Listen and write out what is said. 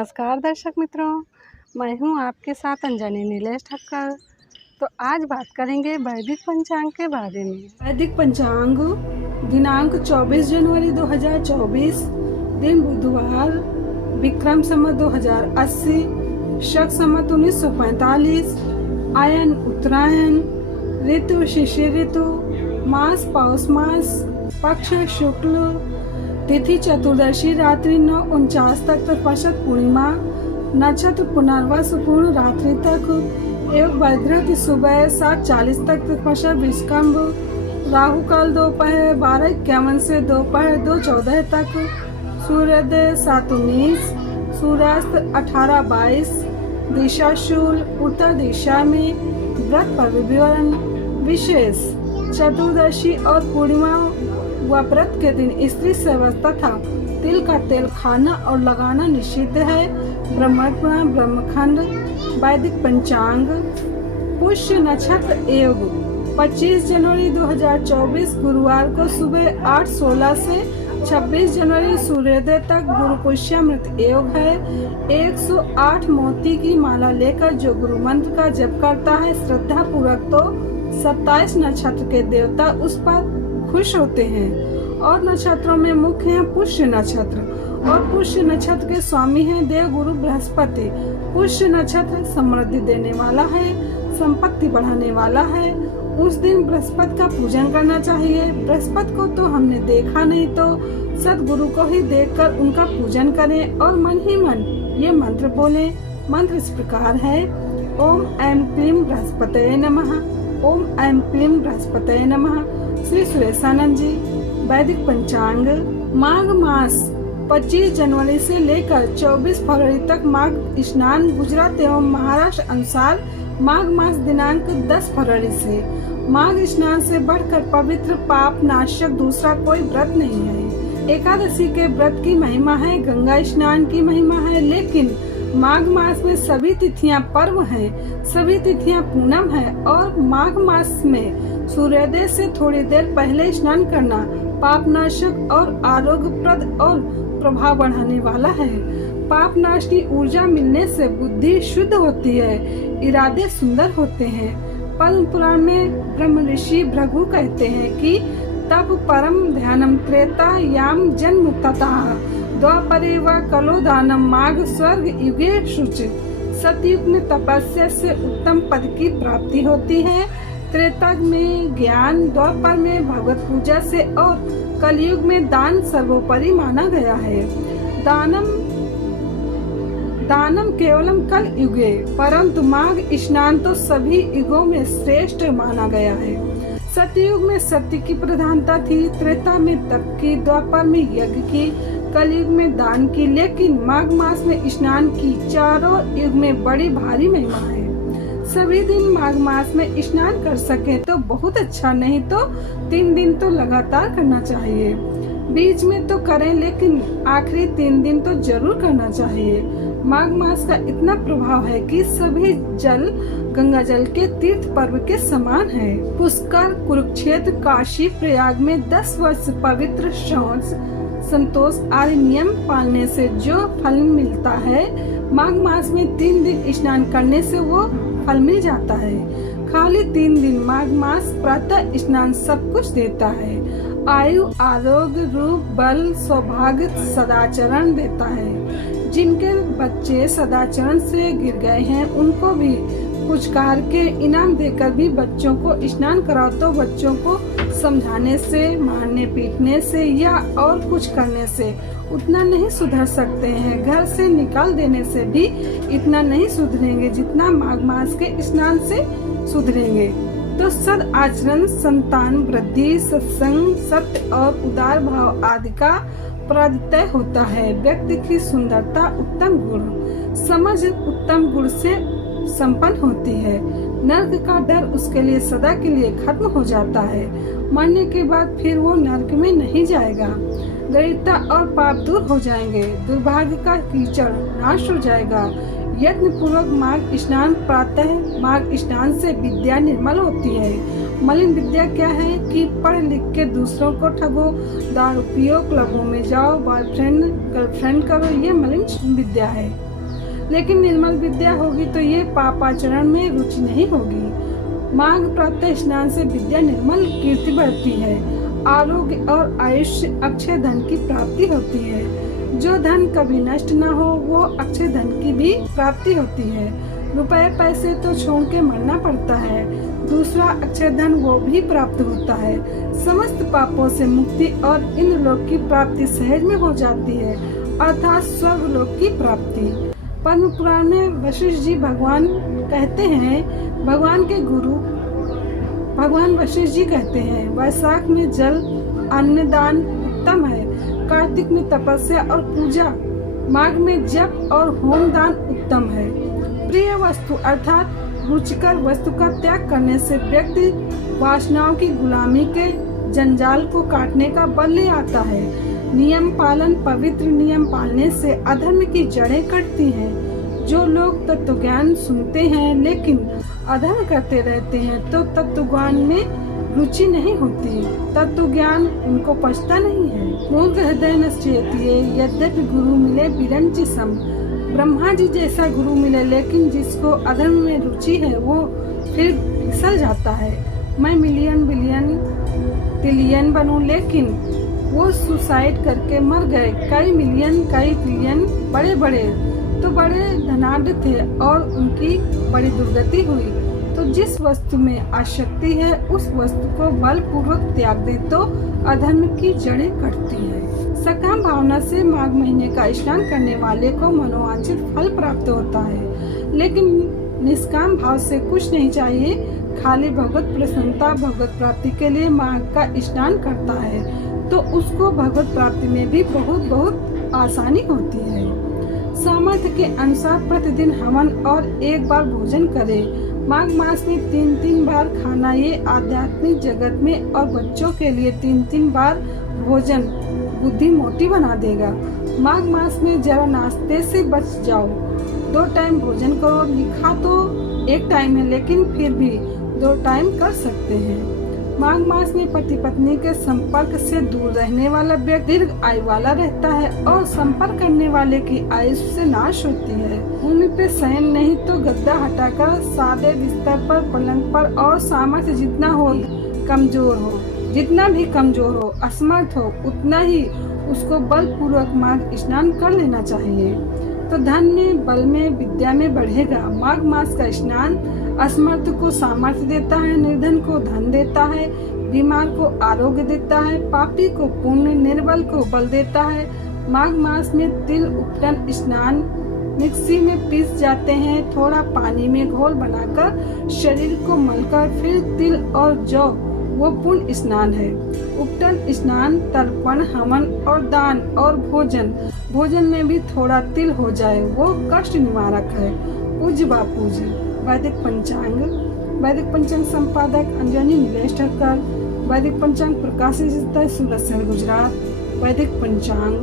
नमस्कार दर्शक मित्रों, मैं हूं आपके साथ अंजनी नीलेश ठक्कर। तो आज बात करेंगे वैदिक पंचांग के बारे में। वैदिक पंचांग दिनांक 24 जनवरी 2024, दिन बुधवार, विक्रम संवत 2080, शक संवत 1945, आयन उत्तरायण, ऋतु शिशिर ऋतु, मास पौष मास, पक्ष शुक्ल, तिथि चतुर्दशी रात्रि 9:49 तक तत्पश्चात पूर्णिमा, नक्षत्र पुनर्वसु पूर्ण रात्रि तक एवं वैद्य की सुबह 7:40 तक तत्पश्चात विष्कंभ, राहु काल दोपहर 12:51 से दोपहर 2:14 तक, सूर्योदय 7:19, सूर्यास्त 18:22, दिशा शूल उत्तर दिशा में। व्रत पर विवरण विशेष चतुर्दशी और पूर्णिमा व व्रत के दिन स्त्री सेवा तथा तिल का तेल खाना और लगाना निषिद्ध है। ब्रह्मपुराण ब्रह्मखंड। वैदिक पंचांग पुष्य नक्षत्र एवं 25 जनवरी 2024 गुरुवार को सुबह 8:16 से 26 जनवरी सूर्योदय तक गुरु पुष्यामृत योग है। 108 मोती की माला लेकर जो गुरु मंत्र का जप करता है श्रद्धा पूर्वक, तो 27 नक्षत्र के देवता उस पर खुश होते हैं। और नक्षत्रों में मुख्य है पुष्य नक्षत्र, और पुष्य नक्षत्र के स्वामी हैं देव गुरु बृहस्पति। पुष्य नक्षत्र समृद्धि देने वाला है, संपत्ति बढ़ाने वाला है। उस दिन बृहस्पति का पूजन करना चाहिए। बृहस्पति को तो हमने देखा नहीं, तो सदगुरु को ही देखकर उनका पूजन करें और मन ही मन ये मंत्र बोलें। मंत्र इस प्रकार है: ओम ऐं क्लीं बृहस्पतये नमः, ओम ऐं क्लीं बृहस्पतये नमः। श्री सुरेशानंद जी। वैदिक पंचांग माघ मास 25 जनवरी से लेकर 24 फरवरी तक माघ स्नान गुजरात एवं महाराष्ट्र अनुसार माघ मास दिनांक 10 फरवरी से। माघ स्नान से बढ़कर पवित्र पाप नाशक दूसरा कोई व्रत नहीं है। एकादशी के व्रत की महिमा है, गंगा स्नान की महिमा है, लेकिन माघ मास में सभी तिथियां पर्व हैं, सभी तिथियां पूनम है। और माघ मास में सूर्योदय से थोड़ी देर पहले स्नान करना पापनाशक और आरोग्यप्रद और प्रभाव बढ़ाने वाला है। पापनाश की ऊर्जा मिलने से बुद्धि शुद्ध होती है, इरादे सुंदर होते हैं। पद्म पुराण में ब्रह्म ऋषि भृगु कहते हैं कि तप परम ध्यानम त्रेता याम जन्म ततः द्वापरे व कलो दानम माघ स्वर्ग युगे शुचि। सतयुग में तपस्या से उत्तम पद की प्राप्ति होती है, त्रेता में ज्ञान, द्वापर में भगवत पूजा से और कलयुग में दान सर्वोपरि माना गया है। दानम केवलम कल युगे, परंतु माघ स्नान तो सभी युगों में श्रेष्ठ माना गया है। सतयुग में सत्य की प्रधानता थी, त्रेता में तप की, द्वापर में यज्ञ की, कलयुग में दान की, लेकिन माघ मास में स्नान की चारों युग में बड़ी भारी महिमा है। सभी दिन माघ मास में स्नान कर सके तो बहुत अच्छा, नहीं तो 3 दिन तो लगातार करना चाहिए। बीच में तो करें, लेकिन आखिरी 3 दिन तो जरूर करना चाहिए। माघ मास का इतना प्रभाव है कि सभी जल गंगा जल के तीर्थ पर्व के समान है। पुष्कर, कुरुक्षेत्र, काशी, प्रयाग में 10 वर्ष पवित्र शौच, संतोष आदि नियम पालने से जो फल मिलता है, माघ मास में 3 दिन स्नान करने से वो फल मिल जाता है। खाली 3 दिन माघ मास प्रातः स्नान सब कुछ देता है। आयु, आरोग्य, रूप, बल, सौभाग्य, सदाचरण देता है। जिनके बच्चे सदाचरण से गिर गए हैं, उनको भी पुचकार के इनाम देकर भी बच्चों को स्नान कराओ, तो बच्चों को समझाने से, मारने पीटने से या और कुछ करने से उतना नहीं सुधर सकते हैं। घर से निकाल देने से भी इतना नहीं सुधरेंगे जितना माघ मास के स्नान से सुधरेंगे। तो सद आचरण, संतान वृद्धि, सत्संग, सत्य और उदार भाव आदि का प्रत्यय होता है। व्यक्ति की सुंदरता उत्तम गुण, समझ उत्तम गुण से संपन्न होती है। नर्क का डर उसके लिए सदा के लिए खत्म हो जाता है। मरने के बाद फिर वो नर्क में नहीं जाएगा। दरिद्रता और पाप दूर हो जाएंगे, दुर्भाग्य का कीचड़ नाश हो जाएगा। यत्न पूर्वक माघ स्नान प्रातः माघ स्नान से विद्या निर्मल होती है। मलिन विद्या क्या है कि पढ़ लिख के दूसरों को ठगो, दारू पियो, क्लबों में जाओ, बॉयफ्रेंड गर्लफ्रेंड करो, ये मलिन विद्या है। लेकिन निर्मल विद्या होगी तो ये पापाचरण में रुचि नहीं होगी। माघ प्रातः स्नान से विद्या निर्मल कीर्ति बढ़ती है, आरोग्य और आयुष्य अक्षय धन की प्राप्ति होती है। जो धन कभी नष्ट न हो वो अक्षय धन की भी प्राप्ति होती है। रुपए पैसे तो छोड़ के मरना पड़ता है, दूसरा अक्षय धन वो भी प्राप्त होता है। समस्त पापों से मुक्ति और इंद्रलोक की प्राप्ति सहज में हो जाती है, अर्थात स्वर्गलोक की प्राप्ति। पद्म पुराण में वशिष्ठ जी भगवान कहते हैं, भगवान वशिष्ठ जी कहते हैं, वैशाख में जल अन्नदान उत्तम है, कार्तिक में तपस्या और पूजा, माघ में जप और होम दान उत्तम है। प्रिय वस्तु अर्थात रुचिकर वस्तु का त्याग करने से व्यक्ति वासनाओं की गुलामी के जंजाल को काटने का बल ले आता है। नियम पालन, पवित्र नियम पालने से अधर्म की जड़ें कटती हैं। जो लोग तत्व ज्ञान सुनते हैं लेकिन अधर्म करते रहते हैं तो तत्व ज्ञान में रुचि नहीं होती, तत्व ज्ञान उनको पचता नहीं है। मूर्ख हृदय नश्चेतिये यद्यपि गुरु मिले विरंचि सम। ब्रह्मा जी जैसा गुरु मिले लेकिन जिसको अधर्म में रुचि है वो फिर फिसल जाता है। मैं मिलियन बिलियन ट्रिलियन बनूं लेकिन वो सुसाइड करके मर गए। कई मिलियन कई ट्रिलियन बड़े बड़े तो बड़े धनाढ्य थे और उनकी बड़ी दुर्गति हुई। तो जिस वस्तु में आसक्ति है उस वस्तु को बलपूर्वक त्याग दे तो अधर्म की जड़ें कटती है। सकाम भावना से माघ महीने का स्नान करने वाले को मनोवांछित फल प्राप्त होता है, लेकिन निष्काम भाव से कुछ नहीं चाहिए, खाली भगवत प्रसन्नता भगवत प्राप्ति के लिए माघ का स्नान करता है तो उसको भगवत प्राप्ति में भी बहुत आसानी होती है। सामर्थ्य के अनुसार प्रतिदिन हवन और एक बार भोजन करें। माघ मास में 3 बार खाना ये आध्यात्मिक जगत में और बच्चों के लिए 3 बार भोजन बुद्धि मोटी बना देगा। माघ मास में जरा नाश्ते से बच जाओ, 2 टाइम भोजन करो। लिखा तो 1 टाइम है लेकिन फिर भी 2 टाइम कर सकते हैं। माघ मास में पति पत्नी के संपर्क से दूर रहने वाला व्यक्ति दीर्घ आयु वाला रहता है और संपर्क करने वाले की आयु से नाश होती है। भूमि पे शयन नहीं तो गद्दा हटाकर सादे बिस्तर पर, पलंग पर और सामर्थ्य जितना भी कमजोर हो, असमर्थ हो, उतना ही उसको बलपूर्वक माघ स्नान कर लेना चाहिए तो धन में, बल में, विद्या में बढ़ेगा। माघ मास का स्नान असमर्थ को सामर्थ्य देता है, निर्धन को धन देता है, बीमार को आरोग्य देता है, पापी को पुण्य, निर्बल को बल देता है। माघ मास में तिल उपटन स्नान मिक्सी में पीस जाते हैं, थोड़ा पानी में घोल बनाकर शरीर को मलकर फिर तिल और जौ, वो पुण्य स्नान है। उपटन स्नान तर्पण, हवन और दान और भोजन में भी थोड़ा तिल हो जाए वो कष्ट निवारक है। पूज्य बापू जी। वैदिक पंचांग संपादक अंजनी नीलेश ठक्कर। वैदिक पंचांग प्रकाशित सूरत शहर गुजरात। वैदिक पंचांग।